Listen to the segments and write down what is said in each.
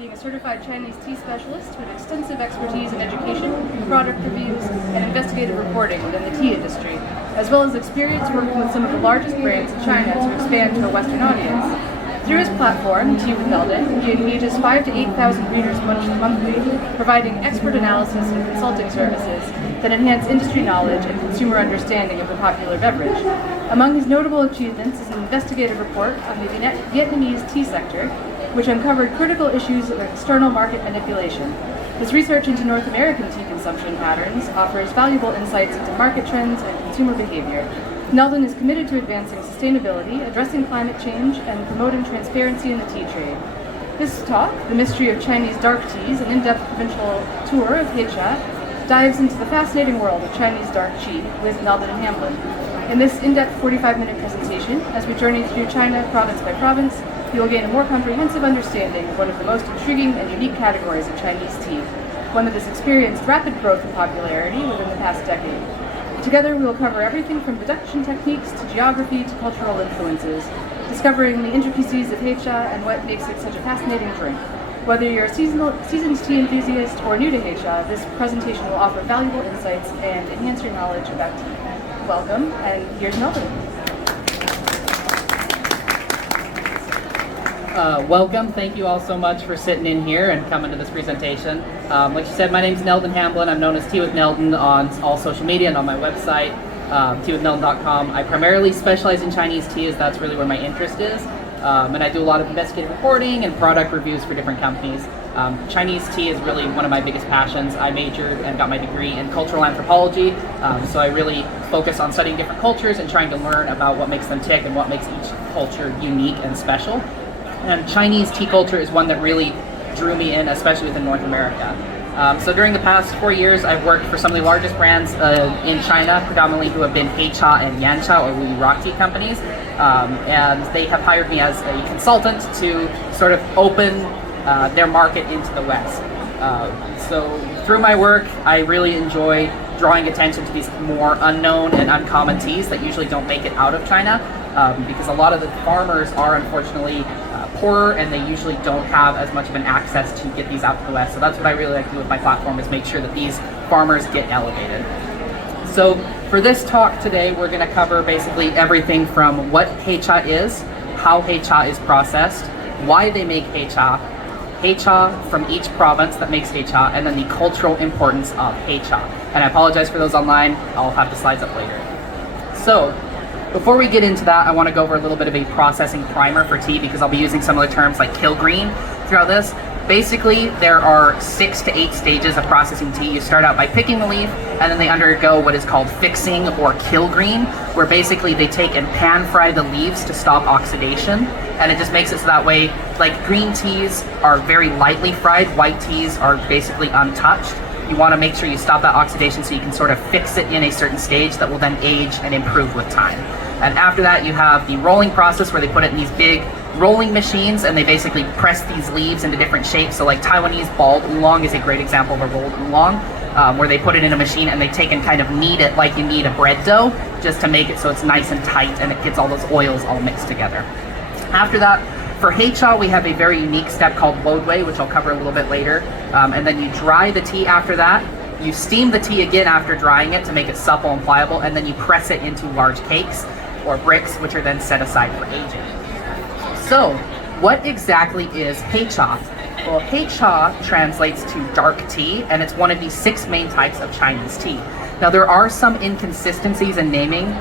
being a certified Chinese tea specialist with extensive expertise in education, product reviews, and investigative reporting within the tea industry, as well as experience working with some of the largest brands in China to expand to a Western audience. Through his platform, Tea with Neldon, he engages 5,000 to 8,000 readers monthly, providing expert analysis and consulting services that enhance industry knowledge and consumer understanding of the popular beverage. Among his notable achievements is an investigative report on the Vietnamese tea sector, which uncovered critical issues of external market manipulation. His research into North American tea consumption patterns offers valuable insights into market trends and consumer behavior. Neldon is committed to advancing sustainability, addressing climate change, and promoting transparency in the tea trade. This talk, The Mystery of Chinese Dark Teas, an in-depth provincial tour of Heicha, dives into the fascinating world of Chinese dark tea with Neldon and Hamblin. In this in-depth 45-minute presentation, as we journey through China province by province, you will gain a more comprehensive understanding of one of the most intriguing and unique categories of Chinese tea, one that has experienced rapid growth in popularity within the past decade. Together, we will cover everything from production techniques to geography to cultural influences, discovering the intricacies of Heicha and what makes it such a fascinating drink. Whether you're a seasoned tea enthusiast or new to Heicha, this presentation will offer valuable insights and enhance your knowledge about tea. Welcome, and here's Neldon. Welcome. Thank you all so much for sitting in here and coming to this presentation. Like you said, my name is Neldon Hamblin. I'm known as Tea with Neldon on all social media and on my website, teawithneldon.com. I primarily specialize in Chinese tea, as that's really where my interest is. And I do a lot of investigative reporting and product reviews for different companies. Chinese tea is really one of my biggest passions. I majored and got my degree in cultural anthropology, so I really focus on studying different cultures and trying to learn about what makes them tick and what makes each culture unique and special. And Chinese tea culture is one that really drew me in, especially within North America. So during the past 4 years, I've worked for some of the largest brands in China, predominantly who have been Heicha and Yancha, or Wu rock tea companies. And they have hired me as a consultant to sort of open their market into the West. So through my work, I really enjoy drawing attention to these more unknown and uncommon teas that usually don't make it out of China, because a lot of the farmers are unfortunately poorer, and they usually don't have as much of an access to get these out to the West. So that's what I really like to do with my platform, is make sure that these farmers get elevated. So for this talk today, we're going to cover basically everything from what Heicha is, how Heicha is processed, why they make Heicha, Heicha from each province that makes Heicha, and then the cultural importance of Heicha. And I apologize for those online. I'll have the slides up later. So before we get into that, I want to go over a little bit of a processing primer for tea, because I'll be using some of the terms like kill green throughout this. Basically, there are 6 to 8 stages of processing tea. You start out by picking the leaf, and then they undergo what is called fixing or kill green, where basically they take and pan fry the leaves to stop oxidation. And it just makes it so that way, like green teas are very lightly fried, white teas are basically untouched. You want to make sure you stop that oxidation so you can sort of fix it in a certain stage that will then age and improve with time. And after that, you have the rolling process, where they put it in these big rolling machines, and they basically press these leaves into different shapes. So like Taiwanese bald oolong is a great example of a rolled oolong, where they put it in a machine and they take and kind of knead it like you knead a bread dough, just to make it so it's nice and tight and it gets all those oils all mixed together. After that, for Heicha, we have a very unique step called loadway, which I'll cover a little bit later. And then you dry the tea after that. You steam the tea again after drying it to make it supple and pliable, and then you press it into large cakes or bricks, which are then set aside for aging. So, what exactly is Heicha? Well, Heicha translates to dark tea, and it's one of the 6 main types of Chinese tea. Now, there are some inconsistencies in naming,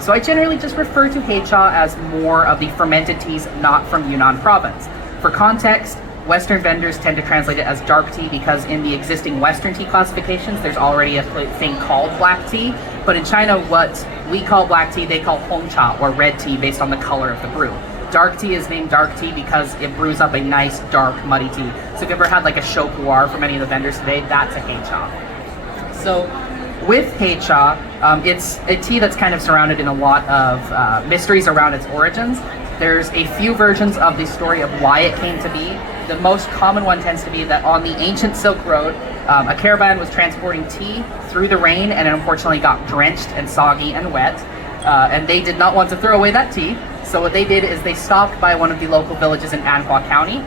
so I generally just refer to Heicha as more of the fermented teas not from Yunnan province. For context, Western vendors tend to translate it as dark tea because in the existing Western tea classifications, there's already a thing called black tea. But in China, what we call black tea, they call hongcha, or red tea, based on the color of the brew. Dark tea is named dark tea because it brews up a nice, dark, muddy tea. So if you've ever had like a chaud pu'er from any of the vendors today, that's a Heicha. So with Heicha, it's a tea that's kind of surrounded in a lot of mysteries around its origins. There's a few versions of the story of why it came to be. The most common one tends to be that on the ancient Silk Road, a caravan was transporting tea through the rain, and it unfortunately got drenched and soggy and wet. And they did not want to throw away that tea. So what they did is they stopped by one of the local villages in Anhua County,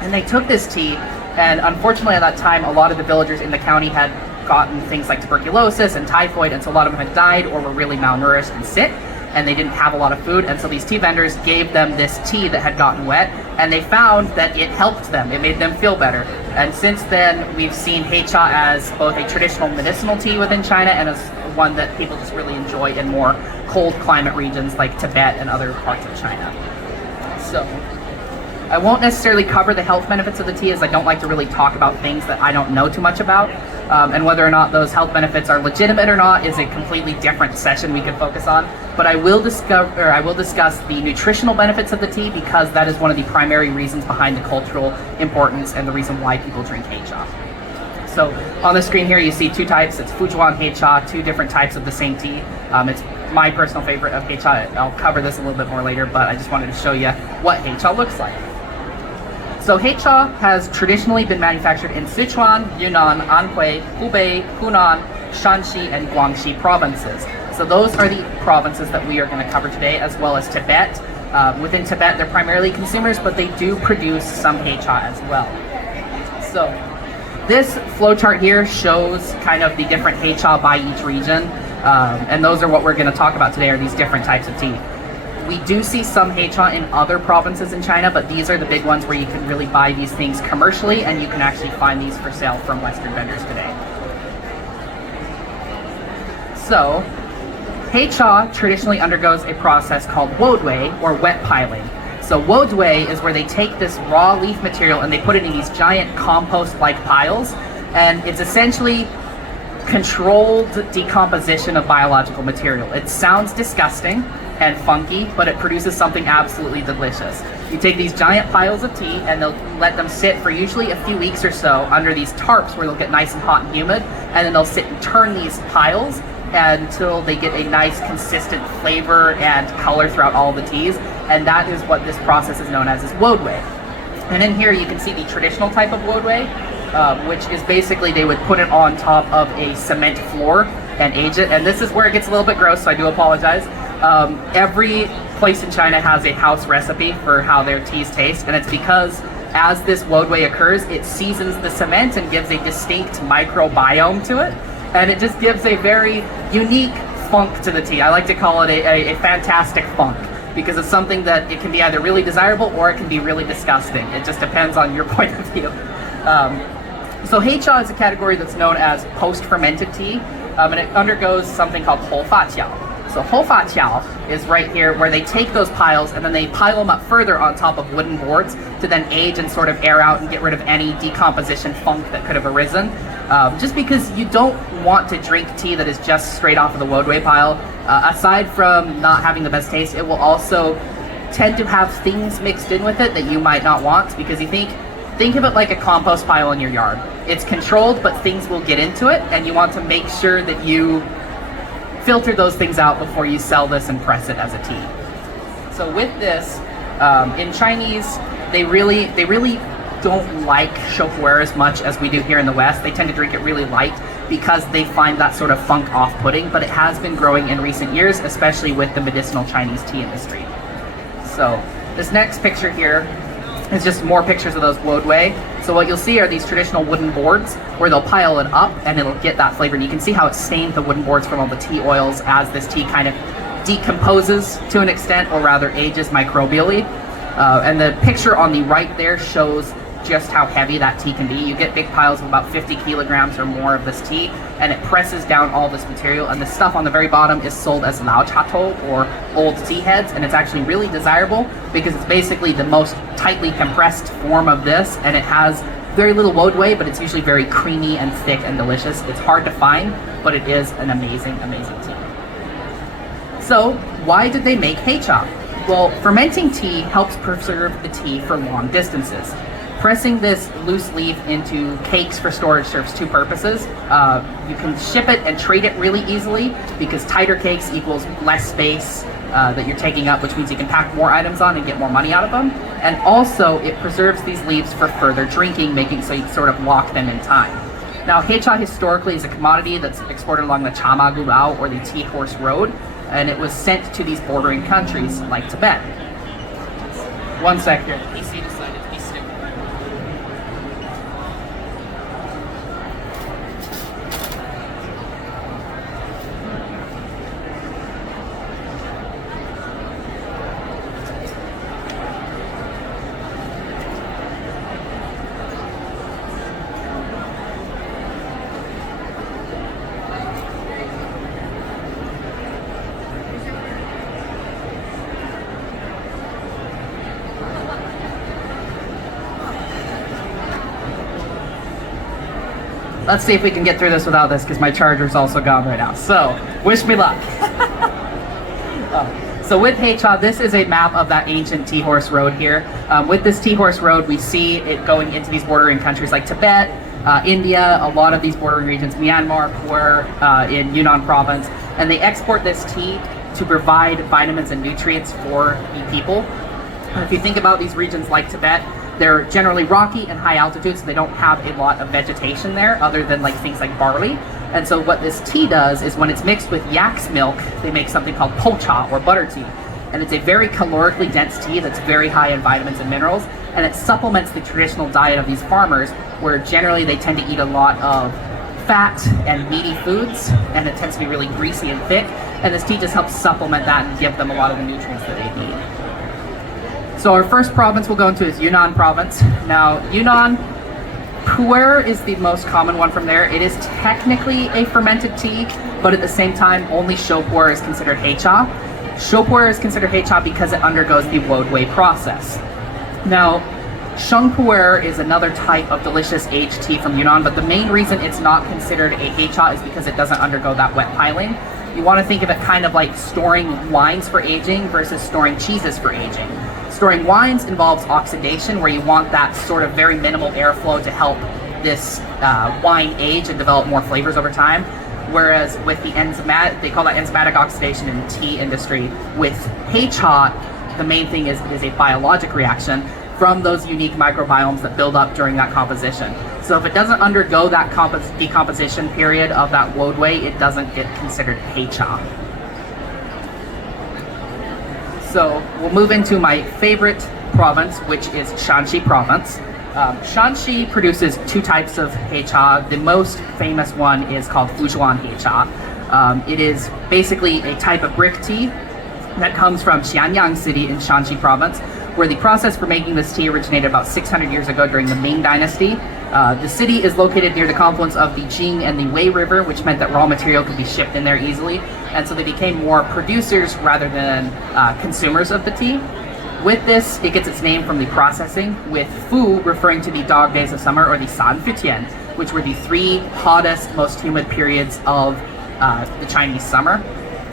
And they took this tea, and unfortunately at that time, a lot of the villagers in the county had gotten things like tuberculosis and typhoid, and so a lot of them had died or were really malnourished and sick, and they didn't have a lot of food, and so these tea vendors gave them this tea that had gotten wet, and they found that it helped them. It made them feel better. And since then, we've seen Heicha as both a traditional medicinal tea within China and as one that people just really enjoy in more cold climate regions like Tibet and other parts of China. So, I won't necessarily cover the health benefits of the tea, as I don't like to really talk about things that I don't know too much about. And whether or not those health benefits are legitimate or not is a completely different session we could focus on. But I will discuss the nutritional benefits of the tea, because that is one of the primary reasons behind the cultural importance and the reason why people drink Heicha. So on the screen here you see two types. It's Fujian Heicha, two different types of the same tea. It's my personal favorite of Heicha. I'll cover this a little bit more later, but I just wanted to show you what Heicha looks like. So Heicha has traditionally been manufactured in Sichuan, Yunnan, Anhui, Hubei, Hunan, Shanxi, and Guangxi provinces. So those are the provinces that we are going to cover today, as well as Tibet. Within Tibet, they're primarily consumers, but they do produce some Heicha as well. So this flowchart here shows kind of the different Heicha by each region, and those are what we're going to talk about today, are these different types of tea. We do see some Heicha in other provinces in China, but these are the big ones where you can really buy these things commercially, and you can actually find these for sale from Western vendors today. So, Heicha traditionally undergoes a process called wodui, or wet piling. So wodui is where they take this raw leaf material and they put it in these giant compost-like piles, and it's essentially controlled decomposition of biological material. It sounds disgusting and funky, but it produces something absolutely delicious. You take these giant piles of tea and they'll let them sit for usually a few weeks or so under these tarps where they'll get nice and hot and humid, and then they'll sit and turn these piles until they get a nice consistent flavor and color throughout all the teas, and that is what this process is known as wodui. And in here you can see the traditional type of wodui, which is basically they would put it on top of a cement floor and age it, and this is where it gets a little bit gross, so I do apologize. Every place in China has a house recipe for how their teas taste, and it's because as this wodui occurs, it seasons the cement and gives a distinct microbiome to it, and it just gives a very unique funk to the tea. I like to call it a fantastic funk, because it's something that it can be either really desirable or it can be really disgusting. It just depends on your point of view. So Heicha is a category that's known as post-fermented tea, and it undergoes something called Houfa-qiao. So Houfa-qiao is right here, where they take those piles and then they pile them up further on top of wooden boards to then age and sort of air out and get rid of any decomposition funk that could have arisen. Just because you don't want to drink tea that is just straight off of the wodui pile. Aside from not having the best taste, it will also tend to have things mixed in with it that you might not want, because you think of it like a compost pile in your yard. It's controlled, but things will get into it, and you want to make sure that you filter those things out before you sell this and press it as a tea. So with this, in Chinese, they really don't like shokuer as much as we do here in the West. They tend to drink it really light because they find that sort of funk off-putting, but it has been growing in recent years, especially with the medicinal Chinese tea industry. So this next picture here is just more pictures of those wodui. So what you'll see are these traditional wooden boards where they'll pile it up and it'll get that flavor. And you can see how it stained the wooden boards from all the tea oils as this tea kind of decomposes to an extent, or rather ages microbially. And the picture on the right there shows just how heavy that tea can be. You get big piles of about 50 kilograms or more of this tea, and it presses down all this material, and the stuff on the very bottom is sold as lao chatou, or old tea heads, and it's actually really desirable because it's basically the most tightly compressed form of this, and it has very little wodui, but it's usually very creamy and thick and delicious. It's hard to find, but it is an amazing, amazing tea. So why did they make Heicha? Well, fermenting tea helps preserve the tea for long distances. Pressing this loose leaf into cakes for storage serves two purposes. You can ship it and trade it really easily, because tighter cakes equals less space that you're taking up, which means you can pack more items on and get more money out of them. And also, it preserves these leaves for further drinking, making so you sort of lock them in time. Now, Heicha historically is a commodity that's exported along the Chama Gulao, or the Tea Horse Road, and it was sent to these bordering countries like Tibet. One sec here. The PC decided to be stupid. let's see if we can get through this without this, because my charger's also gone right now. So, wish me luck. So with Heicha, this is a map of that ancient tea horse road here. With this tea horse road, we see it going into these bordering countries like Tibet, India, a lot of these bordering regions, Myanmar, Pu'er, in Yunnan province, and they export this tea to provide vitamins and nutrients for the people. And if you think about these regions like Tibet, they're generally rocky and high altitude, so they don't have a lot of vegetation there other than like things like barley. And so what this tea does is when it's mixed with yak's milk, they make something called pocha or butter tea. And it's a very calorically dense tea that's very high in vitamins and minerals, and it supplements the traditional diet of these farmers, where generally they tend to eat a lot of fat and meaty foods, and it tends to be really greasy and thick, and this tea just helps supplement that and give them a lot of the nutrients that they need. So our first province we'll go into is Yunnan province. Now Yunnan, Pu'er is the most common one from there. It is technically a fermented tea, but at the same time, only Shopu'er is considered Heicha. Shopu'er is considered Heicha because it undergoes the Wodwei process. Now, Shengpu'er is another type of delicious aged tea from Yunnan, but the main reason it's not considered a Heicha is because it doesn't undergo that wet piling. You want to think of it kind of like storing wines for aging versus storing cheeses for aging. Storing wines involves oxidation, where you want that sort of very minimal airflow to help this wine age and develop more flavors over time. Whereas with the enzymatic, they call that enzymatic oxidation in the tea industry. With Heicha, the main thing is a biologic reaction from those unique microbiomes that build up during that composition. So if it doesn't undergo that decomposition period of that Wodwei, it doesn't get considered Heicha. So we'll move into my favorite province, which is Shanxi province. Shanxi produces two types of Heicha. The most famous one is called Fuzhuan Heicha. It is basically a type of brick tea that comes from Xianyang city in Shanxi province, where the process for making this tea originated about 600 years ago during the Ming Dynasty. The city is located near the confluence of the Jing and the Wei River, which meant that raw material could be shipped in there easily, and so they became more producers rather than consumers of the tea. With this, it gets its name from the processing, with Fu referring to the dog days of summer, or the San Fu Tian, which were the 3 hottest, most humid periods of the Chinese summer.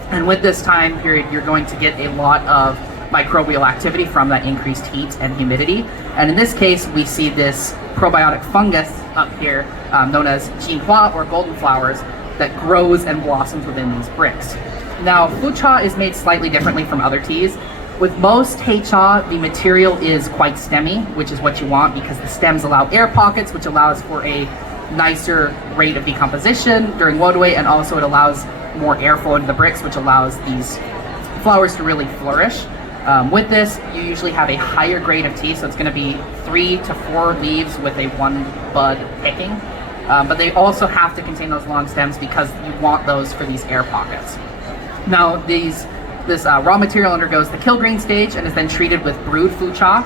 And with this time period, you're going to get a lot of microbial activity from that increased heat and humidity. And in this case, we see this probiotic fungus up here, known as jinhua or golden flowers, that grows and blossoms within these bricks. Now, fucha is made slightly differently from other teas. With most Heicha, the material is quite stemmy, which is what you want because the stems allow air pockets, which allows for a nicer rate of decomposition during Wodwei, and also it allows more airflow into the bricks, which allows these flowers to really flourish. With this, you usually have a higher grade of tea, so it's going to be 3 to 4 leaves with a 1 bud picking. But they also have to contain those long stems because you want those for these air pockets. Now, this raw material undergoes the kilgreen stage and is then treated with brewed fucha,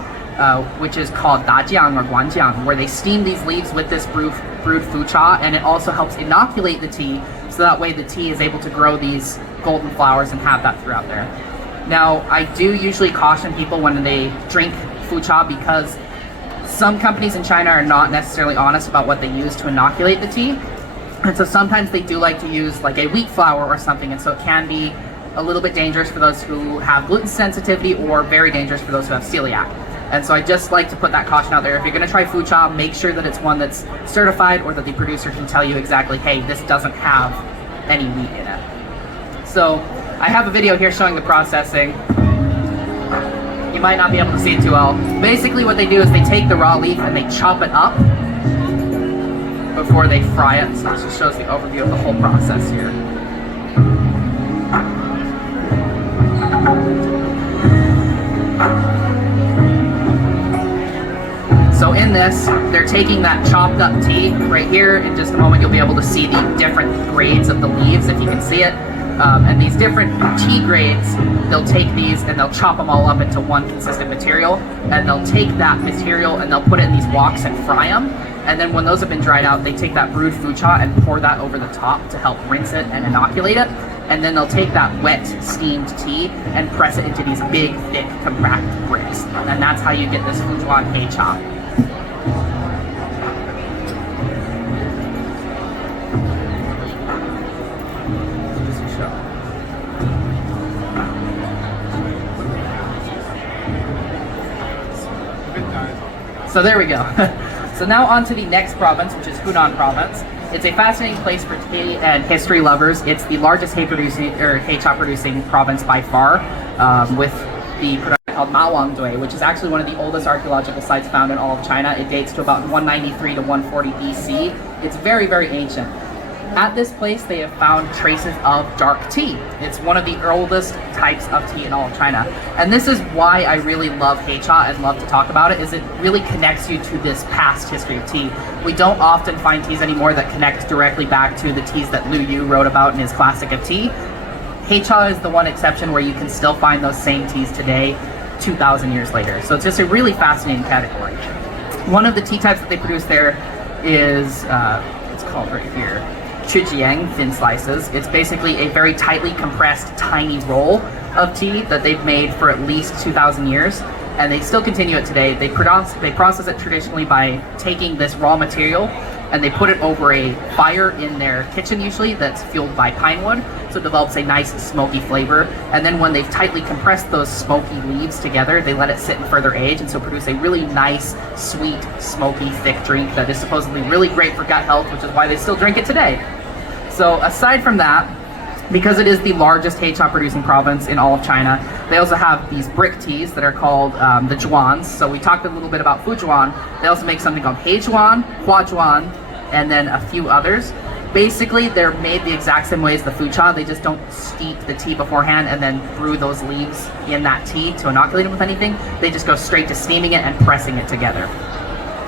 which is called dajiang or guanjiang, where they steam these leaves with this brewed fucha, and it also helps inoculate the tea, so that way the tea is able to grow these golden flowers and have that throughout there. Now, I do usually caution people when they drink fucha because some companies in China are not necessarily honest about what they use to inoculate the tea. And so sometimes they do like to use like a wheat flour or something, and so it can be a little bit dangerous for those who have gluten sensitivity or very dangerous for those who have celiac. And so I just like to put that caution out there. If you're going to try fucha, make sure that it's one that's certified or that the producer can tell you exactly, hey, this doesn't have any wheat in it. So I have a video here showing the processing. You might not be able to see it too well. Basically what they do is they take the raw leaf and they chop it up before they fry it. So this just shows the overview of the whole process here. So in this, they're taking that chopped up tea right here. In just a moment, you'll be able to see the different grades of the leaves, if you can see it. And these different tea grades, they'll take these and they'll chop them all up into one consistent material. And they'll take that material and they'll put it in these woks and fry them. And then when those have been dried out, they take that brewed fucha and pour that over the top to help rinse it and inoculate it. And then they'll take that wet, steamed tea and press it into these big, thick, compact bricks. And that's how you get this Fuzhuan Heicha. So there we go. So now on to the next province, which is Hunan province. It's a fascinating place for tea and history lovers. It's the largest Heicha producing province by far, with the production called Mawangdui, which is actually one of the oldest archaeological sites found in all of China. It dates to about 193 to 140 BC. It's very, very ancient. At this place, they have found traces of dark tea. It's one of the oldest types of tea in all of China. And this is why I really love Heicha and love to talk about it, is it really connects you to this past history of tea. We don't often find teas anymore that connect directly back to the teas that Lu Yu wrote about in his classic of tea. Heicha is the one exception where you can still find those same teas today, 2,000 years later. So it's just a really fascinating category. One of the tea types that they produce there is, it's called right here, Chujiang thin slices. It's basically a very tightly compressed tiny roll of tea that they've made for at least 2,000 years, and they still continue it today. They process it traditionally by taking this raw material and they put it over a fire in their kitchen usually that's fueled by pine wood, so it develops a nice smoky flavor. And then when they've tightly compressed those smoky leaves together, they let it sit and further age, and so produce a really nice, sweet, smoky, thick drink that is supposedly really great for gut health, which is why they still drink it today. So aside from that, because it is the largest Heicha producing province in all of China, they also have these brick teas that are called the Zhuans. So we talked a little bit about Fujuan. They also make something called Heijuan, Huajuan, and then a few others. Basically, they're made the exact same way as the Fucha. They just don't steep the tea beforehand and then brew those leaves in that tea to inoculate it with anything. They just go straight to steaming it and pressing it together.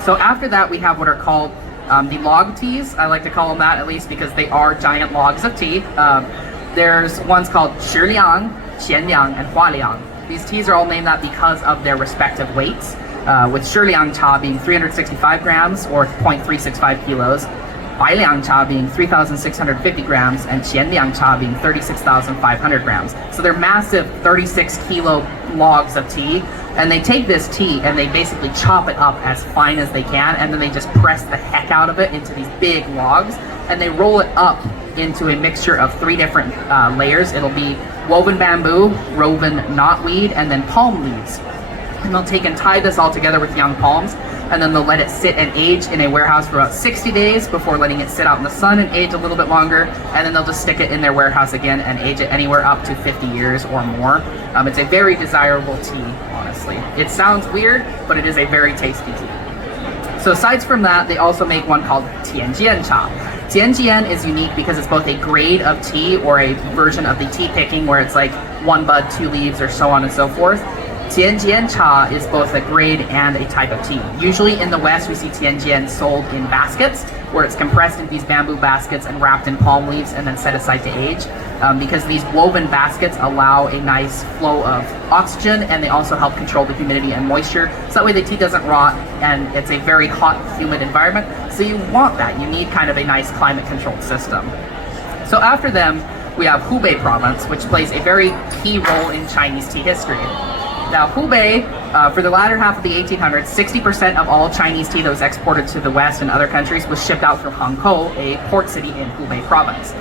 So after that, we have what are called the log teas. I like to call them that, at least because they are giant logs of tea. There's ones called Shiliang, Qianliang, and Hualiang. These teas are all named that because of their respective weights, with Shiliang cha being 365 grams or 0.365 kilos, Bailiang cha being 3,650 grams, and Qianliang cha being 36,500 grams. So they're massive 36 kilo logs of tea, and they take this tea and they basically chop it up as fine as they can, and then they just press the heck out of it into these big logs, and they roll it up into a mixture of 3 different layers. It'll be woven bamboo, woven knotweed, and then palm leaves. And they'll take and tie this all together with young palms, and then they'll let it sit and age in a warehouse for about 60 days before letting it sit out in the sun and age a little bit longer, and then they'll just stick it in their warehouse again and age it anywhere up to 50 years or more. It's a very desirable tea, honestly. It sounds weird, but it is a very tasty tea. So aside from that, they also make one called Tianjian cha. Tianjian is unique because it's both a grade of tea or a version of the tea picking where it's like 1 bud, 2 leaves, or so on and so forth. Tianjian cha is both a grade and a type of tea. Usually in the West, we see Tianjian sold in baskets, where it's compressed into these bamboo baskets and wrapped in palm leaves and then set aside to age. Because these woven baskets allow a nice flow of oxygen, and they also help control the humidity and moisture, so that way the tea doesn't rot, and it's a very hot, humid environment. So you want that. You need kind of a nice climate-controlled system. So after them, we have Hubei province, which plays a very key role in Chinese tea history. Now, Hubei, for the latter half of the 1800s, 60% of all Chinese tea that was exported to the West and other countries was shipped out from Hangzhou, a port city in Hubei province.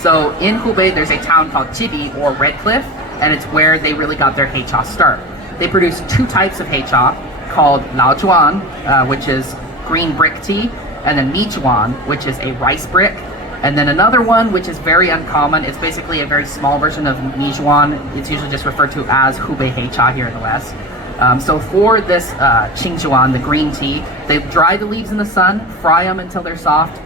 So in Hubei, there's a town called Jibi, or Red Cliff, and it's where they really got their Heicha start. They produce 2 types of Heicha, called Laojuan, which is green brick tea, and then Mijuan, which is a rice brick. And then another one, which is very uncommon, it's basically a very small version of Mijuan. It's usually just referred to as Hubei Heicha here in the West. So for this Qingjuan, the green tea, they dry the leaves in the sun, fry them until they're soft,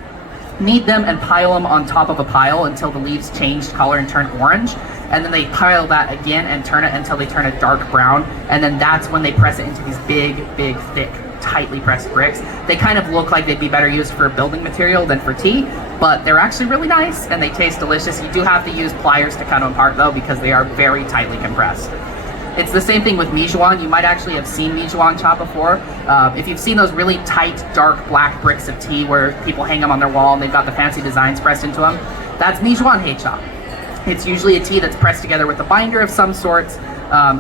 knead them and pile them on top of a pile until the leaves change color and turn orange. And then they pile that again and turn it until they turn a dark brown. And then that's when they press it into these big, thick, tightly pressed bricks. They kind of look like they'd be better used for building material than for tea, but they're actually really nice and they taste delicious. You do have to use pliers to cut them apart though, because they are very tightly compressed. It's the same thing with Mijuan. You might actually have seen Mijuan cha before. If you've seen those really tight, dark black bricks of tea where people hang them on their wall and they've got the fancy designs pressed into them, that's Mijuan Heicha. It's usually a tea that's pressed together with a binder of some sorts.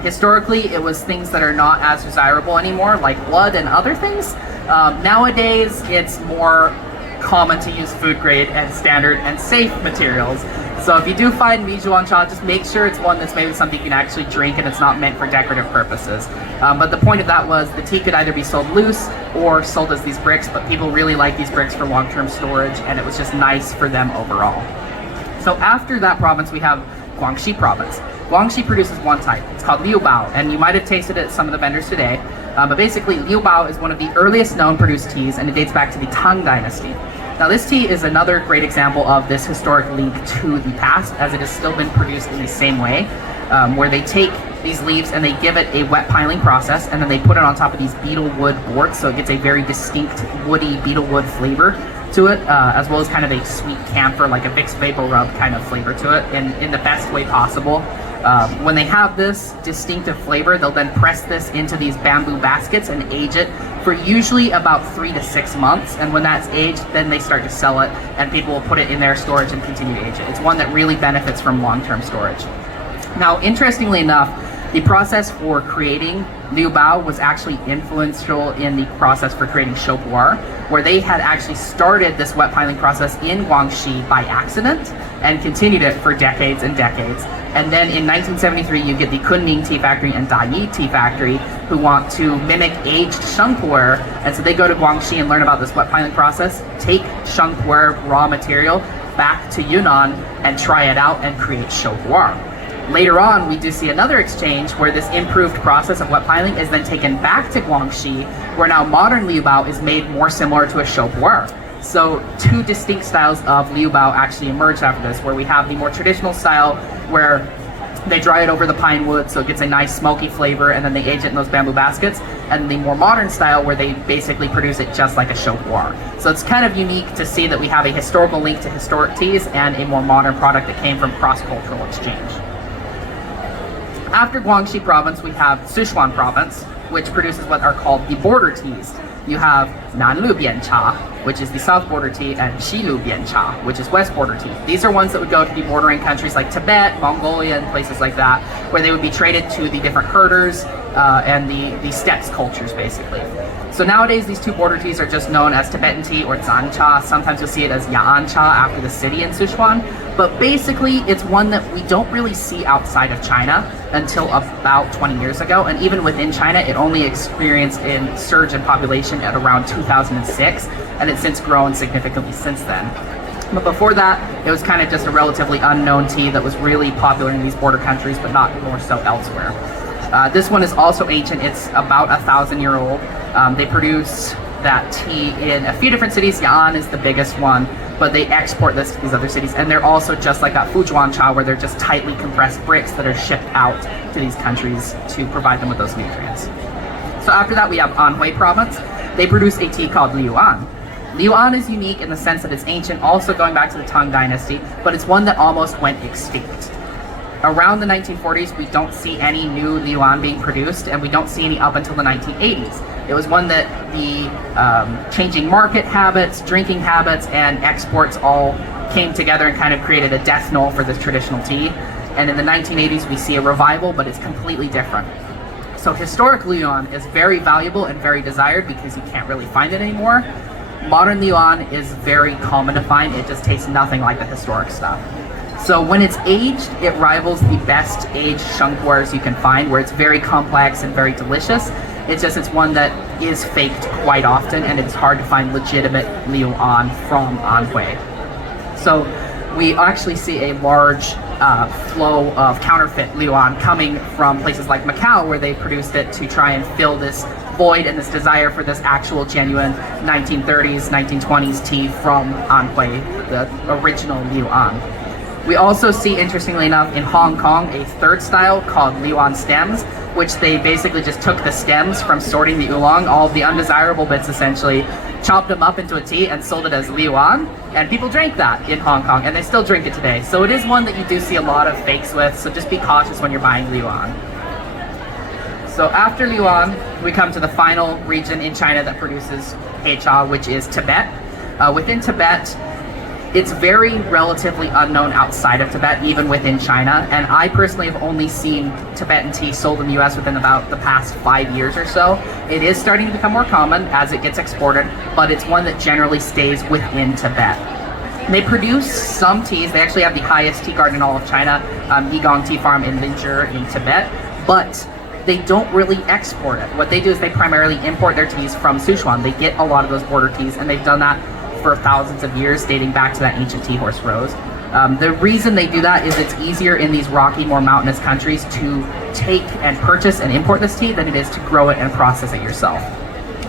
Historically, it was things that are not as desirable anymore, like blood and other things. Nowadays, it's more common to use food grade and standard and safe materials. So So if you do find Mijuan cha, just make sure it's one that's maybe something you can actually drink and it's not meant for decorative purposes. But the point of that was the tea could either be sold loose or sold as these bricks, but people really like these bricks for long-term storage, and it was just nice for them overall. So after that province, we have Guangxi province. Guangxi produces one type. It's called Liu Bao, and you might have tasted it at some of the vendors today. But basically, Liu Bao is one of the earliest known produced teas, and it dates back to the Tang Dynasty. Now, this tea is another great example of this historic link to the past, as it has still been produced in the same way, where they take these leaves and they give it a wet piling process, and then they put it on top of these beetle wood boards, so it gets a very distinct woody beetle wood flavor to it, as well as kind of a sweet camphor, like a Vicks Vapor Rub kind of flavor to it, in the best way possible. When they have this distinctive flavor, they'll then press this into these bamboo baskets and age it for usually about 3 to 6 months. And when that's aged, then they start to sell it, and people will put it in their storage and continue to age it. It's one that really benefits from long-term storage. Now, interestingly enough, the process for creating Liu Bao was actually influential in the process for creating Shou Pu'er, where they had actually started this wet piling process in Guangxi by accident and continued it for decades and decades. And then in 1973, you get the Kunming Tea Factory and Dayi Tea Factory, who want to mimic aged Sheng Pu'er, and so they go to Guangxi and learn about this wet piling process, take Sheng Pu'er raw material back to Yunnan and try it out and create Shou Pu'er. Later on, we do see another exchange where this improved process of wet piling is then taken back to Guangxi, where now modern Liu Bao is made more similar to a Shou Pu'er. So two distinct styles of Liu Bao actually emerged after this, where we have the more traditional style where they dry it over the pine wood so it gets a nice smoky flavor, and then they age it in those bamboo baskets, and the more modern style where they basically produce it just like a Shou Pu'er. So it's kind of unique to see that we have a historical link to historic teas and a more modern product that came from cross-cultural exchange. After Guangxi province, we have Sichuan province, which produces what are called the border teas. You have Nanlu Bian Cha, which is the south border tea, and Xilu Bian Cha, which is west border tea. These are ones that would go to the bordering countries like Tibet, Mongolia, and places like that, where they would be traded to the different herders and the steppes cultures, basically. So nowadays, these two border teas are just known as Tibetan tea or Zan Cha. Sometimes you'll see it as Ya'an Cha after the city in Sichuan. But basically, it's one that we don't really see outside of China until about 20 years ago. And even within China, it only experienced a surge in population at around 2006. And it's since grown significantly since then. But before that, it was kind of just a relatively unknown tea that was really popular in these border countries, but not more so elsewhere. This one is also ancient. It's about 1,000-year-old. They produce that tea in a few different cities. Ya'an is the biggest one, but they export this to these other cities. And they're also just like that Fujian cha, where they're just tightly compressed bricks that are shipped out to these countries to provide them with those nutrients. So after that, we have Anhui province. They produce a tea called Liuan. Liuan is unique in the sense that it's ancient, also going back to the Tang Dynasty, but it's one that almost went extinct. Around the 1940s, we don't see any new Liuan being produced, and we don't see any up until the 1980s. It was one that the changing market habits, drinking habits, and exports all came together and kind of created a death knell for this traditional tea. And in the 1980s, we see a revival, but it's completely different. So historic Liuan is very valuable and very desired because you can't really find it anymore. Modern Liuan is very common to find. It just tastes nothing like the historic stuff. So when it's aged, it rivals the best aged Sheng Pu'ers you can find, where it's very complex and very delicious. It's one that is faked quite often, and it's hard to find legitimate Liuan from Anhui. So we actually see a large flow of counterfeit Liuan coming from places like Macau, where they produced it to try and fill this void and this desire for this actual genuine 1930s, 1920s tea from Anhui, the original Liuan. We also see, interestingly enough, in Hong Kong, a third style called Liuan stems, which they basically just took the stems from sorting the oolong, all of the undesirable bits essentially, chopped them up into a tea and sold it as Liuan, and people drank that in Hong Kong, and they still drink it today. So it is one that you do see a lot of fakes with, so just be cautious when you're buying Liuan. So after Liuan, we come to the final region in China that produces Heicha, which is Tibet. Within Tibet, it's very relatively unknown outside of Tibet, even within China, and I personally have only seen Tibetan tea sold in the US within about the past 5 years or so. It is starting to become more common as it gets exported, but it's one that generally stays within Tibet. They produce some teas. They actually have the highest tea garden in all of China, Yigong Tea Farm in Linzhi in Tibet, but they don't really export it. What they do is they primarily import their teas from Sichuan. They get a lot of those border teas, and they've done that for thousands of years, dating back to that ancient tea horse rose. The reason they do that is it's easier in these rocky, more mountainous countries to take and purchase and import this tea than it is to grow it and process it yourself.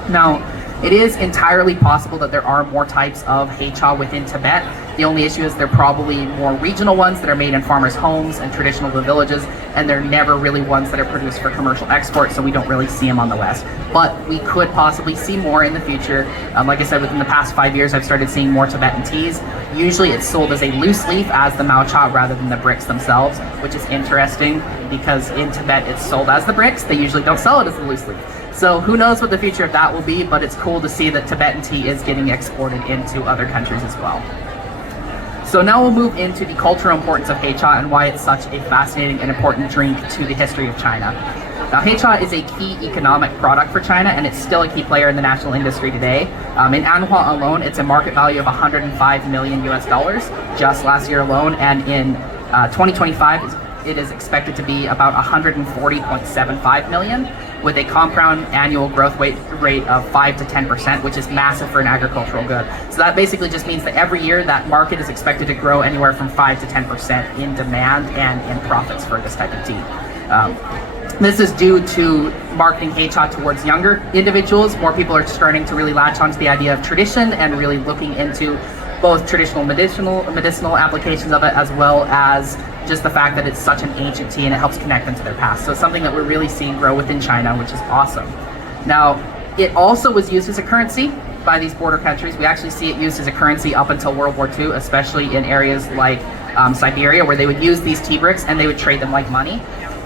Now, it is entirely possible that there are more types of Heicha within Tibet. The only issue is they're probably more regional ones that are made in farmers' homes and traditional villages, and they're never really ones that are produced for commercial export, so we don't really see them on the West. But we could possibly see more in the future. Like I said, within the past 5 years, I've started seeing more Tibetan teas. Usually it's sold as a loose leaf, as the Mao Cha, rather than the bricks themselves, which is interesting because in Tibet it's sold as the bricks. They usually don't sell it as the loose leaf. So who knows what the future of that will be, but it's cool to see that Tibetan tea is getting exported into other countries as well. So now we'll move into the cultural importance of Heicha and why it's such a fascinating and important drink to the history of China. Now, Heicha is a key economic product for China, and it's still a key player in the national industry today. In Anhua alone, it's a market value of 105 million US dollars just last year alone, and in 2025, it is expected to be about 140.75 million, with a compound annual growth rate of 5 to 10%, which is massive for an agricultural good. So that basically just means that every year that market is expected to grow anywhere from 5 to 10% in demand and in profits for this type of tea. This is due to marketing Heicha towards younger individuals. More people are starting to really latch onto the idea of tradition and really looking into both traditional medicinal applications of it, as well as just the fact that it's such an ancient tea and it helps connect them to their past. So it's something that we're really seeing grow within China, which is awesome. Now, it also was used as a currency by these border countries. We actually see it used as a currency up until World War II, especially in areas like Siberia, where they would use these tea bricks and they would trade them like money.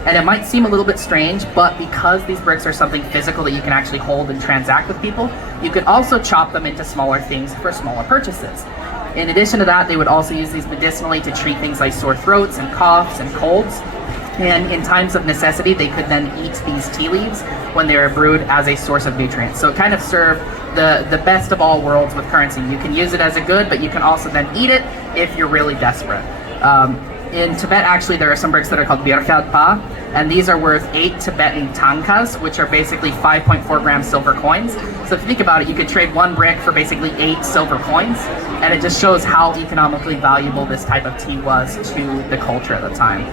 And it might seem a little bit strange, but because these bricks are something physical that you can actually hold and transact with people, you could also chop them into smaller things for smaller purchases. In addition to that, they would also use these medicinally to treat things like sore throats and coughs and colds. And in times of necessity, they could then eat these tea leaves when they were brewed as a source of nutrients. So it kind of served the best of all worlds with currency. You can use it as a good, but you can also then eat it if you're really desperate. In Tibet, actually, there are some bricks that are called birkhad pa, and these are worth 8 Tibetan tankas, which are basically 5.4 gram silver coins. So if you think about it, you could trade one brick for basically 8 silver coins, and it just shows how economically valuable this type of tea was to the culture at the time.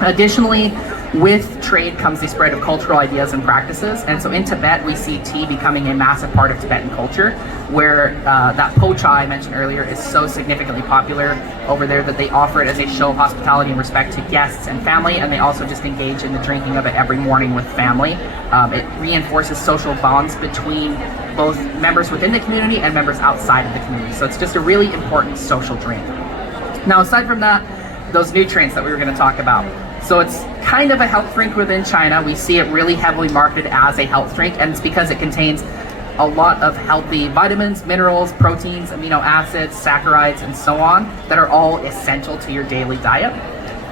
Additionally, with trade comes the spread of cultural ideas and practices, and so in Tibet we see tea becoming a massive part of Tibetan culture, where that po cha I mentioned earlier is so significantly popular over there that they offer it as a show of hospitality and respect to guests and family, and they also just engage in the drinking of it every morning with family. It reinforces social bonds between both members within the community and members outside of the community, so it's just a really important social drink. Now, aside from that, those nutrients that we were going to talk about. So it's kind of a health drink within China. We see it really heavily marketed as a health drink, and it's because it contains a lot of healthy vitamins, minerals, proteins, amino acids, saccharides, and so on that are all essential to your daily diet.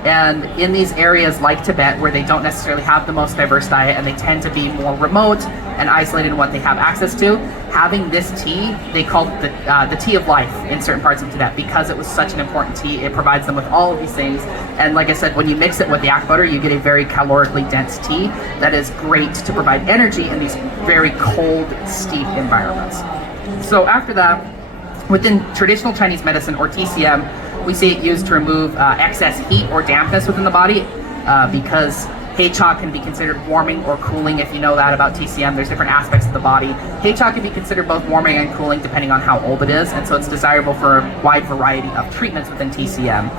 And in these areas like Tibet, where they don't necessarily have the most diverse diet and they tend to be more remote and isolated in what they have access to, having this tea, they call it the tea of life in certain parts of Tibet, because it was such an important tea. It provides them with all of these things, and like I said, when you mix it with yak butter, you get a very calorically dense tea that is great to provide energy in these very cold, steep environments. So after that, within traditional Chinese medicine, or TCM, we see it used to remove excess heat or dampness within the body, because Heicha can be considered warming or cooling. If you know that about TCM, there's different aspects of the body. Heicha can be considered both warming and cooling depending on how old it is, and so it's desirable for a wide variety of treatments within TCM.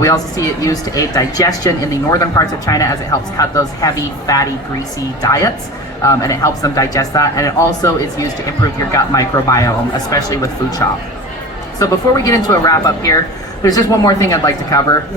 We also see it used to aid digestion in the northern parts of China, as it helps cut those heavy, fatty, greasy diets, and it helps them digest that. And it also is used to improve your gut microbiome, especially with food chop. So before we get into a wrap up here, there's just one more thing I'd like to cover.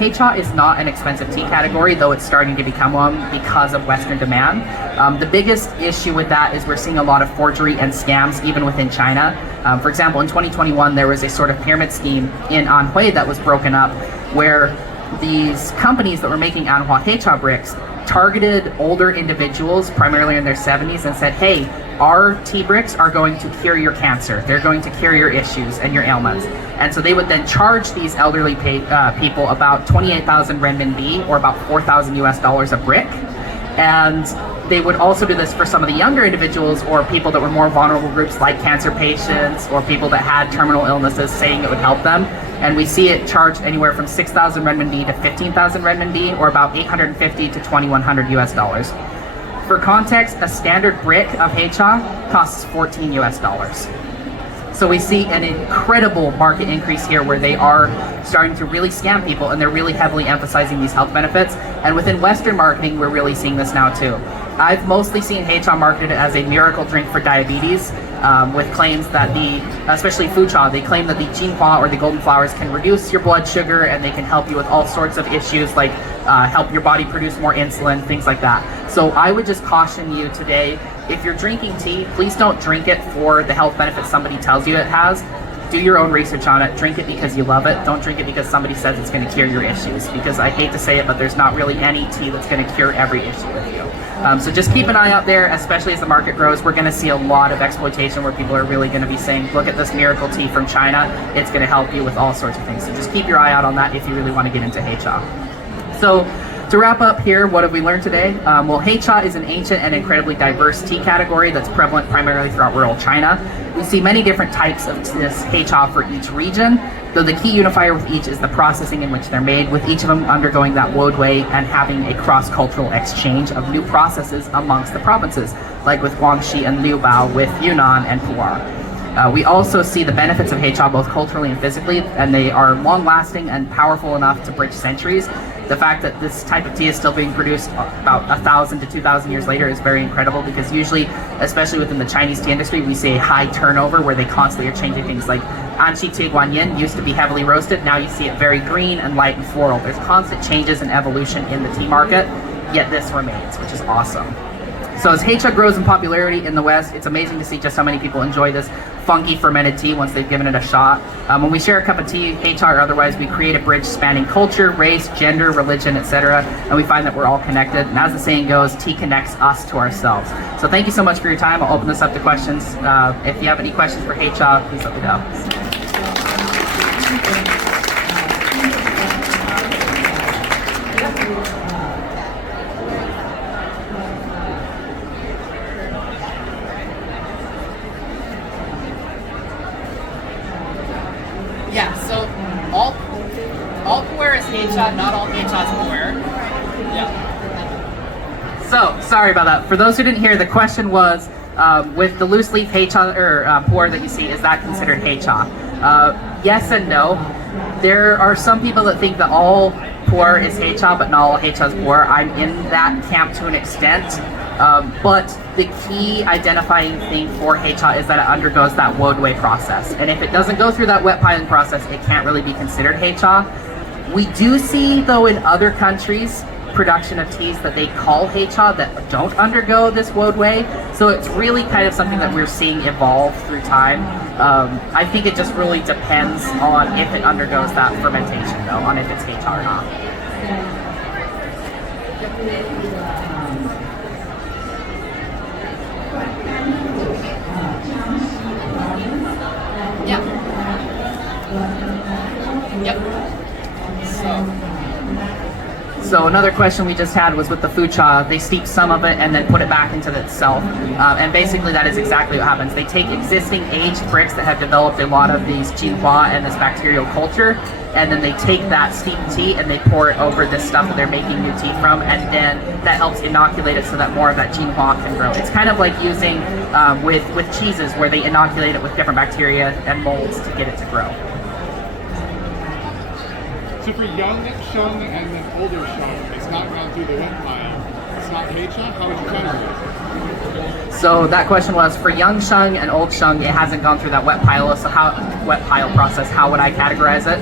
Heicha is not an expensive tea category, though it's starting to become one because of Western demand. The biggest issue with that is we're seeing a lot of forgery and scams even within China. For example, in 2021, there was a sort of pyramid scheme in Anhui that was broken up, where these companies that were making Anhua Heicha bricks targeted older individuals, primarily in their 70s, and said, hey, our tea bricks are going to cure your cancer. They're going to cure your issues and your ailments. And so they would then charge these elderly people about 28,000 renminbi, or about 4,000 US dollars a brick. And they would also do this for some of the younger individuals or people that were more vulnerable groups like cancer patients or people that had terminal illnesses, saying it would help them. And we see it charged anywhere from 6,000 renminbi to 15,000 renminbi, or about 850 to 2,100 US dollars. For context, a standard brick of Heicha costs 14 US dollars. So we see an incredible market increase here where they are starting to really scam people, and they're really heavily emphasizing these health benefits. And within Western marketing, we're really seeing this now too. I've mostly seen Heicha marketed as a miracle drink for diabetes, with claims that especially Fucha, they claim that the jinhua, or the golden flowers, can reduce your blood sugar, and they can help you with all sorts of issues like help your body produce more insulin, things like that. So I would just caution you today, if you're drinking tea, please don't drink it for the health benefits somebody tells you it has. Do your own research on it. Drink it because you love it. Don't drink it because somebody says it's going to cure your issues. Because I hate to say it, but there's not really any tea that's going to cure every issue with you. So just keep an eye out there, especially as the market grows. We're going to see a lot of exploitation where people are really going to be saying, look at this miracle tea from China. It's going to help you with all sorts of things. So just keep your eye out on that if you really want to get into Heicha. So to wrap up here, what have we learned today? Well, Heicha is an ancient and incredibly diverse tea category that's prevalent primarily throughout rural China. We see many different types of this Heicha for each region, though the key unifier with each is the processing in which they're made, with each of them undergoing that Wodwei and having a cross-cultural exchange of new processes amongst the provinces, like with Guangxi and Liubao, with Yunnan and Pu'er. We also see the benefits of Heicha both culturally and physically, and they are long-lasting and powerful enough to bridge centuries. The fact that this type of tea is still being produced about 1,000 to 2,000 years later is very incredible, because usually, especially within the Chinese tea industry, we see a high turnover where they constantly are changing things. Like Anqi Tea Guanyin used to be heavily roasted, now you see it very green and light and floral. There's constant changes and evolution in the tea market, yet this remains, which is awesome. So as Heicha grows in popularity in the West, it's amazing to see just how many people enjoy this funky fermented tea once they've given it a shot. When we share a cup of tea, Heicha or otherwise, we create a bridge spanning culture, race, gender, religion, etc. And we find that we're all connected. And as the saying goes, tea connects us to ourselves. So thank you so much for your time. I'll open this up to questions. If you have any questions for Heicha, please let me know. Yeah, so all pu'er is Heicha, not all Heicha is pu'er. Yeah. So, sorry about that. For those who didn't hear, the question was, with the loose leaf Heicha, or pu'er that you see, is that considered Heicha? Yes and no. There are some people that think that all pu'er is Heicha, but not all Heicha is pu'er. I'm in that camp to an extent. But the key identifying thing for Heicha is that it undergoes that Wodwei process. And if it doesn't go through that wet piling process, it can't really be considered Heicha. We do see, though, in other countries, production of teas that they call Heicha that don't undergo this Wodwei. So it's really kind of something that we're seeing evolve through time. I think it just really depends on if it undergoes that fermentation, though, on if it's Heicha or not. Yeah. Yep. So another question we just had was with the fucha, they steep some of it and then put it back into itself. And basically that is exactly what happens. They take existing aged bricks that have developed a lot of these jinhua and this bacterial culture, and then they take that steamed tea and they pour it over this stuff that they're making new tea from, and then that helps inoculate it so that more of that jinhua can grow. It's kind of like using with cheeses, where they inoculate it with different bacteria and molds to get it to grow. So for young sheng and then older sheng, it's not gone through the wet pile. It's not Heicha? How would you categorize it? So that question was, for young sheng and old sheng, it hasn't gone through that wet pile process. How would I categorize it?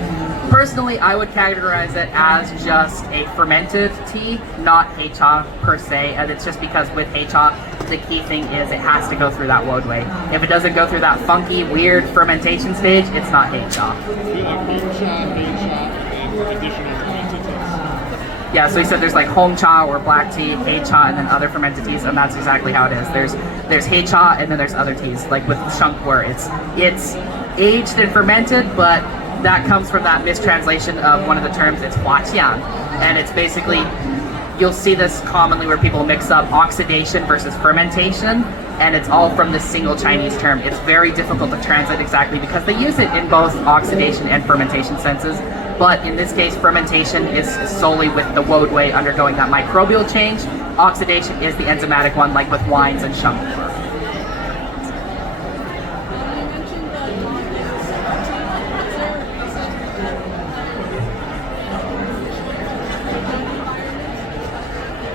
Personally, I would categorize it as just a fermented tea, not Heicha per se, and it's just because with Heicha, the key thing is it has to go through that Wodwei. If it doesn't go through that funky, weird fermentation stage, it's not Heicha. Like Heicha, and additional quantities. Yeah, so he said there's like Hongcha or black tea, Heicha, and then other fermented teas, and that's exactly how it is. There's Heicha, and then there's other teas, like with Shangpuer. It's aged and fermented, but that comes from that mistranslation of one of the terms. It's Huaqian, and it's basically, you'll see this commonly where people mix up oxidation versus fermentation, and it's all from this single Chinese term. It's very difficult to translate exactly because they use it in both oxidation and fermentation senses. But in this case, fermentation is solely with the woad way undergoing that microbial change. Oxidation is the enzymatic one, like with wines and Shangpuer.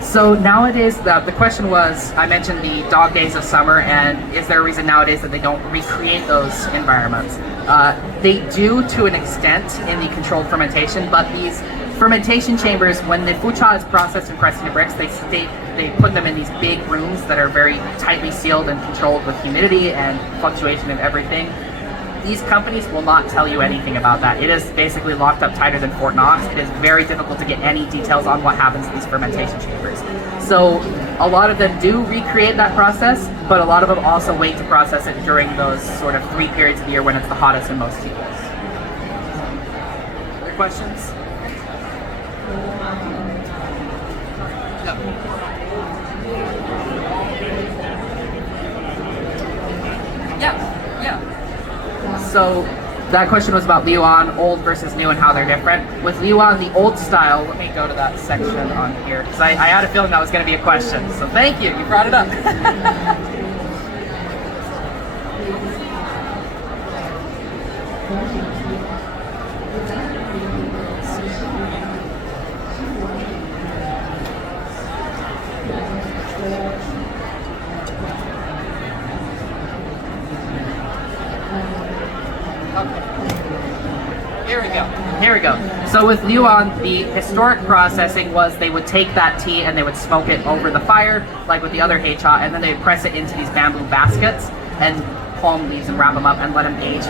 So nowadays, the question was, I mentioned the dog days of summer, and is there a reason nowadays that they don't recreate those environments? They do to an extent in the controlled fermentation, but these fermentation chambers, when the fucha is processed and pressed into bricks, they put them in these big rooms that are very tightly sealed and controlled with humidity and fluctuation of everything. These companies will not tell you anything about that. It is basically locked up tighter than Fort Knox. It is very difficult to get any details on what happens in these fermentation chambers. So a lot of them do recreate that process, but a lot of them also wait to process it during those sort of 3 periods of the year when it's the hottest in most people. Other questions? Yeah. So that question was about Liuan, old versus new, and how they're different. With Liuan, the old style, let me go to that section on here, because I had a feeling that was going to be a question. So thank you, you brought it up. Here we go. So with Liuan, the historic processing was they would take that tea and they would smoke it over the fire, like with the other Heicha, and then they would press it into these bamboo baskets and palm leaves and wrap them up and let them age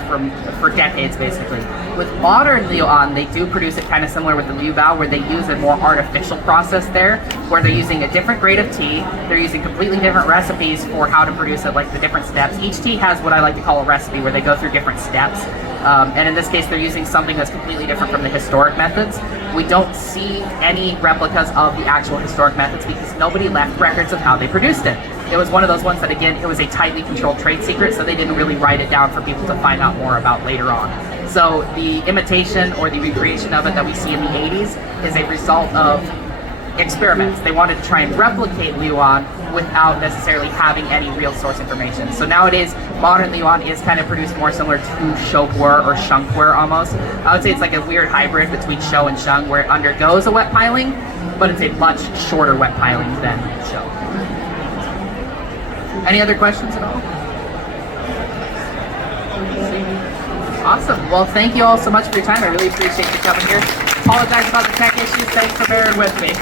for decades, basically. With modern Liuan, they do produce it kind of similar with the Liu Bao, where they use a more artificial process there, where they're using a different grade of tea, they're using completely different recipes for how to produce it, like the different steps. Each tea has what I like to call a recipe, where they go through different steps. And in this case, they're using something that's completely different from the historic methods. We don't see any replicas of the actual historic methods because nobody left records of how they produced it. It was one of those ones that, again, it was a tightly controlled trade secret, so they didn't really write it down for people to find out more about later on. So the imitation or the recreation of it that we see in the 80s is a result of experiments. They wanted to try and replicate Liuan without necessarily having any real source information. So nowadays, modern Liuan is kind of produced more similar to Shoupuer or Shangpuer almost. I would say it's like a weird hybrid between Shou and Sheng, where it undergoes a wet piling, but it's a much shorter wet piling than Shou. Any other questions at all? Awesome. Well, thank you all so much for your time. I really appreciate you coming here. Apologize about the tech issues. Thanks for bearing with me.